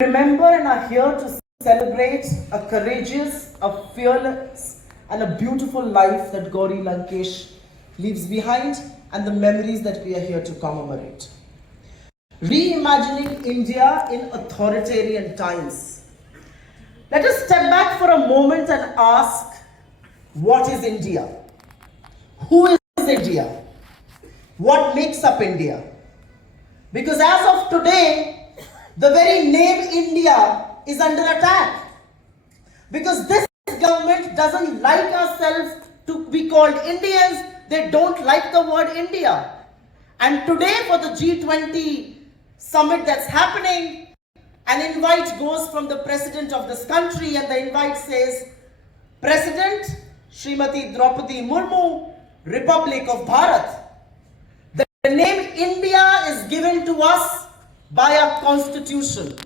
remember and are here to celebrate a courageous, a fearless, and a beautiful life that Gauri Lankesh leaves behind, and the memories that we are here to commemorate. Reimagining India in authoritarian times. Let us step back for a moment and ask, what is India? Who is India? What makes up India? Because as of today, the very name India is under attack. Because this government doesn't like ourselves to be called Indians. They don't like the word India. And today for the G20 summit that's happening, an invite goes from the president of this country, and the invite says, President Srimati Draupadi Murmu, Republic of Bharat. The name India is given to us by our constitution.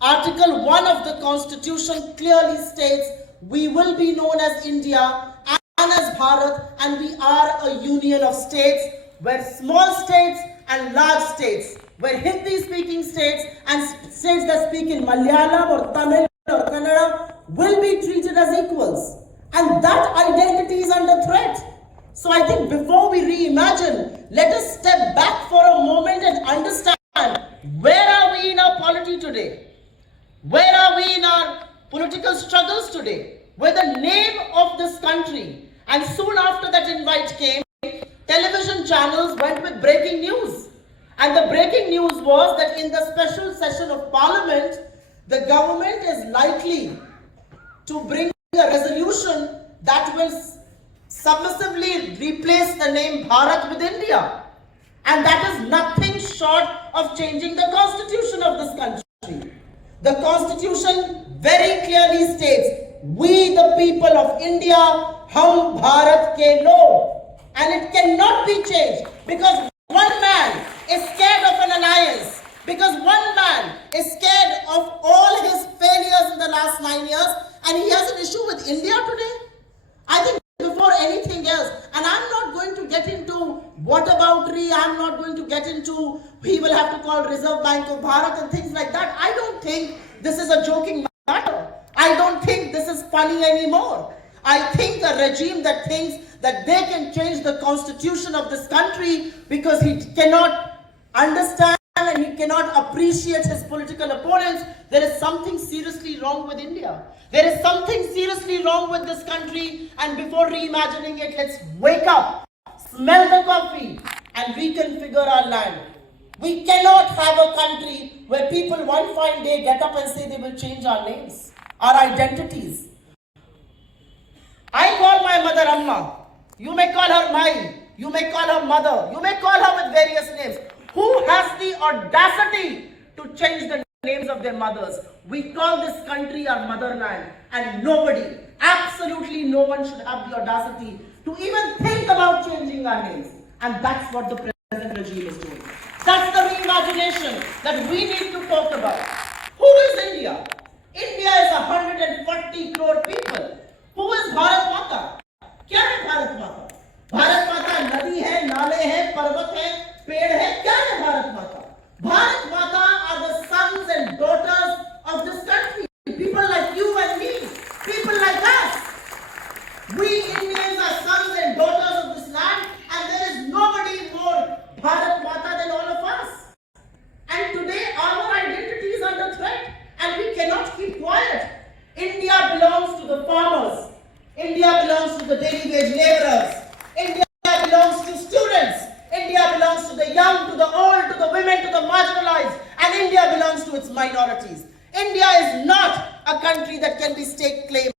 Article 1 of the constitution clearly states we will be known as India and as Bharat, and we are a union of states where small states and large states, where Hindi speaking states and states that speak in Malayalam or Tamil or Kannada will be treated as equals. And that identity is under threat. So I think before we reimagine, let us step back for a moment and understand, where are we in our polity today? Where are we in our political struggles today? Where the name of this country, and soon after that invite came, television channels went with breaking news. And the breaking news was that in the special session of Parliament, the government is likely to bring a resolution that will submissively replace the name Bharat with India. And that is nothing short of changing the constitution of this country. The constitution very clearly states, we the people of India, hum Bharat ke log. And it cannot be changed because one man is scared of an alliance, because one man is scared of all his failures in the last 9 years, and he has an issue with India today. I think before anything else, and I'm not going to get into whataboutery, I'm not going to get into, he will have to call Reserve Bank of Bharat and things like that. I don't think this is a joking matter. I don't think this is funny anymore. I think a regime that thinks that they can change the constitution of this country because he cannot understand and he cannot appreciate his political opponents, there is something seriously wrong with India. There is something seriously wrong with this country, and before reimagining it, let's wake up, smell the coffee, and reconfigure our land. We cannot have a country where people one fine day get up and say they will change our names, our identities. I call my mother Amma. You may call her Mai. You may call her mother. You may call her with various names. Who has the audacity to change the names of their mothers? We call this country our motherland, and nobody, absolutely no one should have the audacity to even think about changing our names. And that's what the present regime is doing. That's the reimagination that we need to talk about. Who is India? India is 140 crore people. Who is Bharat Mata? क्या है भारत माता? भारत माता नदी है, नाले हैं, पर्वत है, पेड़ है, क्या है भारत माता? भारत माता are the sons and daughters of this country. People like you and me, people like us. We Indians are sons and daughters of this land, and there is nobody more Bharat Mata than all of us. And today our identity is under threat, and we cannot keep quiet. India belongs to the farmers. India belongs to the daily wage laborers. India belongs to students. India belongs to the young, to the old, to the women, to the marginalized. And India belongs to its minorities. India is not a country that can be state claimed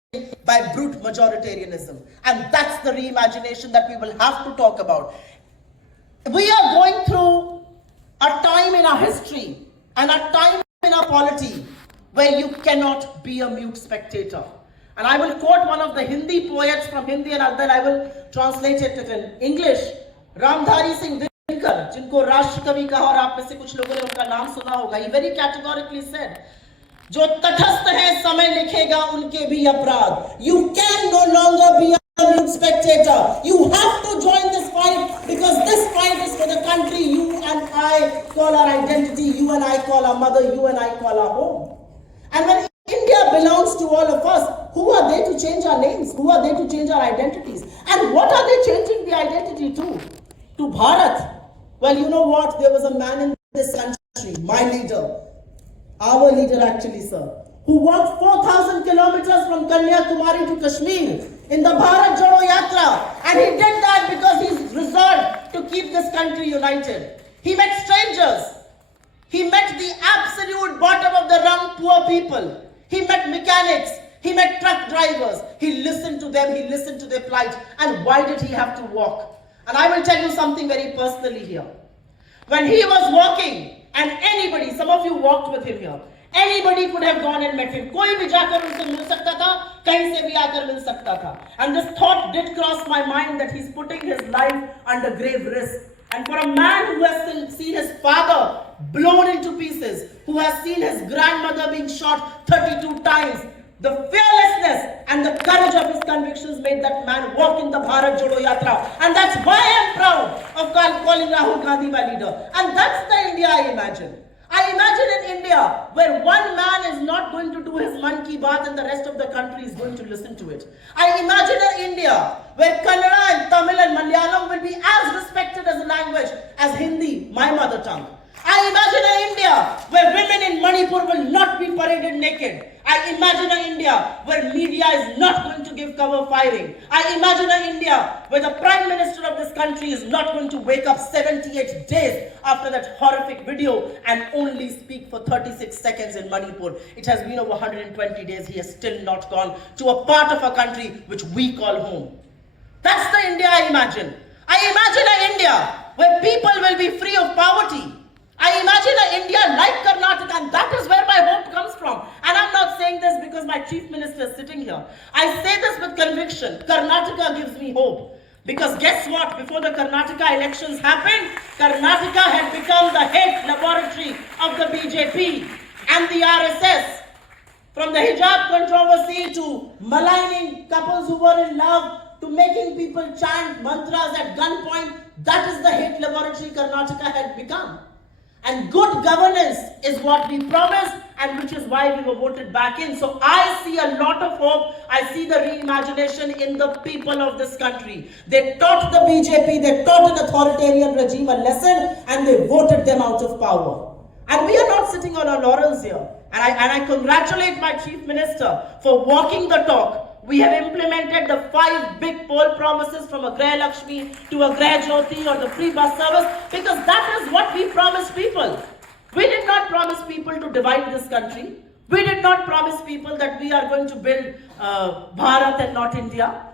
by brute majoritarianism. And that's the reimagination that we will have to talk about. We are going through a time in our history and a time in our polity where you cannot be a mute spectator. And I will quote one of the Hindi poets from Hindi, and then I will translate it in English. Ramdhari Singh Dinkar, जिनको राष्ट्र कवि कहा और आप में से कुछ लोगों ने उनका नाम सुना होगा, he very categorically said, जो तटस्थ है समय लिखेगा उनके भी अपराध. You can no longer be a mute spectator. You have to join this fight, because this fight is for the country you and I call our identity, you and I call our mother, you and I call our home. they to change our names? Who are they to change our identities? And what are they changing the identity to? To Bharat. Well, you know what? There was a man in this country, my leader, our leader actually, sir, who walked 4,000 kilometers from Kanyakumari to Kashmir in the Bharat Jodo Yatra. And he did that because he's resolved to keep this country united. He met strangers. He met the absolute bottom of the rung poor people. He met mechanics. He met truck drivers. He listened to them. He listened to their plight. And why did he have to walk? And I will tell you something very personally here. When he was walking, and anybody, some of you walked with him here, anybody could have gone and met him. कोई भी जाकर उनसे मिल सकता था, कहीं से भी आकर मिल सकता था. And this thought did cross my mind that he's putting his life under grave risk. And for a man who has seen his father blown into pieces, who has seen his grandmother being shot 32 times, the fearlessness and the courage of his convictions made that man walk in the Bharat Jodo Yatra. And that's why I'm proud of calling Rahul Gandhi my leader. And that's the India I imagine. I imagine an India where one man is not going to do his Man Ki Baat and the rest of the country is going to listen to it. I imagine an India where Kannada and Tamil and Malayalam will be as respected as a language as Hindi, my mother tongue. I imagine an India where women in Manipur will not be paraded naked. I imagine an India where media is not going to give cover firing. I imagine an India where the Prime Minister of this country is not going to wake up 78 days after that horrific video and only speak for 36 seconds in Manipur. It has been over 120 days. He has still not gone to a part of our country which we call home. That's the India I imagine. I imagine an India where people will be free of poverty. I imagine an India like Karnataka, and that is where my hope comes from. And I'm not saying this because my chief minister is sitting here. I say this with conviction. Karnataka gives me hope. Because guess what? Before the Karnataka elections happened, Karnataka had become the hate laboratory of the BJP and the RSS. From the hijab controversy to maligning couples who were in love to making people chant mantras at gunpoint, that is the hate laboratory Karnataka had become. And good governance is what we promised, and which is why we were voted back in. So I see a lot of hope. I see the reimagination in the people of this country. They taught the BJP, they taught an authoritarian regime a lesson, and they voted them out of power. And we are not sitting on our laurels here. And I congratulate my chief minister for walking the talk. We have implemented the 5 big poll promises from a Grah Lakshmi to a Grah Jyoti or the free bus service, because that is what we promised people. We did not promise people to divide this country. We did not promise people that we are going to build Bharat and not India.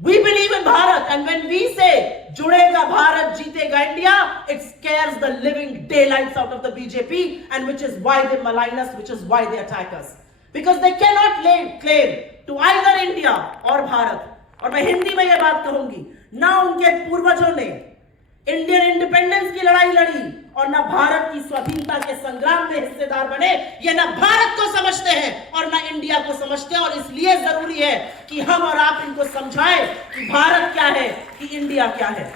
We believe in Bharat, and when we say Judega Bharat, Jeetega India, it scares the living daylights out of the BJP, and which is why they malign us, which is why they attack us. Because they cannot claim to either India or Bharat. और मैं हिंदी में ये बात कहूंगी, ना उनके पूर्वजों ने इंडियन इंडिपेंडेंस की लड़ाई लड़ी और ना भारत की स्वाधीनता के संग्राम में हिस्सेदार बने, ये ना भारत को समझते हैं और ना इंडिया को समझते हैं। और इसलिए जरूरी है कि हम और आप इनको समझाएं कि भारत क्या है, कि इंडिया क्या है।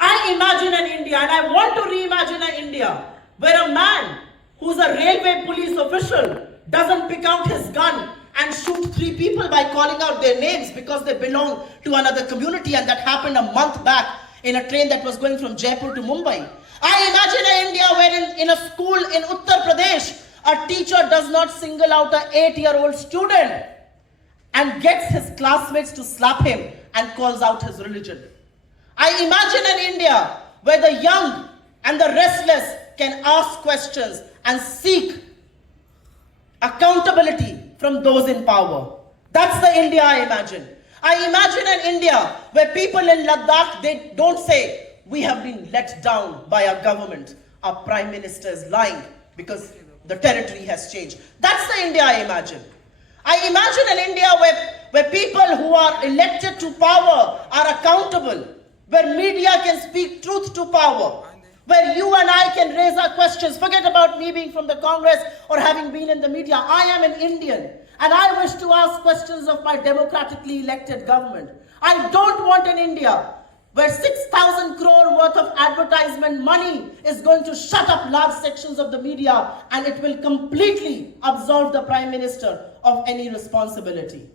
I imagine an India, and I want to reimagine an India where a man who's a railway police official doesn't pick out his gun and shoot 3 people by calling out their names because they belong to another community, and that happened a month back in a train that was going from Jaipur to Mumbai. I imagine an India where in a school in Uttar Pradesh, a teacher does not single out an 8-year-old student and gets his classmates to slap him and calls out his religion. I imagine an India where the young and the restless can ask questions and seek accountability from those in power. That's the India I imagine. I imagine an India where people in Ladakh, they don't say, we have been let down by our government. Our prime minister is lying because the territory has changed. That's the India I imagine. I imagine an India where people who are elected to power are accountable, where media can speak truth to power, where you and I can raise our questions. Forget about me being from the Congress or having been in the media. I am an Indian, and I wish to ask questions of my democratically elected government. I don't want an India where 6,000 crore worth of advertisement money is going to shut up large sections of the media, and it will completely absolve the Prime Minister of any responsibility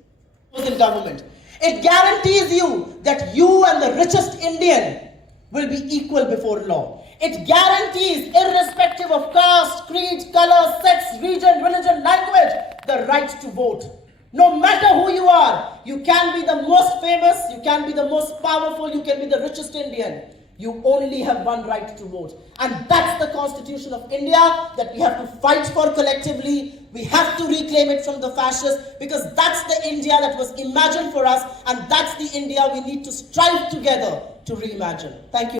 in government. It guarantees you that you and the richest Indian will be equal before law. It guarantees, irrespective of caste, creed, color, sex, region, religion, language, the right to vote. No matter who you are, you can be the most famous, you can be the most powerful, you can be the richest Indian. You only have one right to vote. And that's the Constitution of India that we have to fight for collectively. We have to reclaim it from the fascists, because that's the India that was imagined for us, and that's the India we need to strive together to reimagine. Thank you.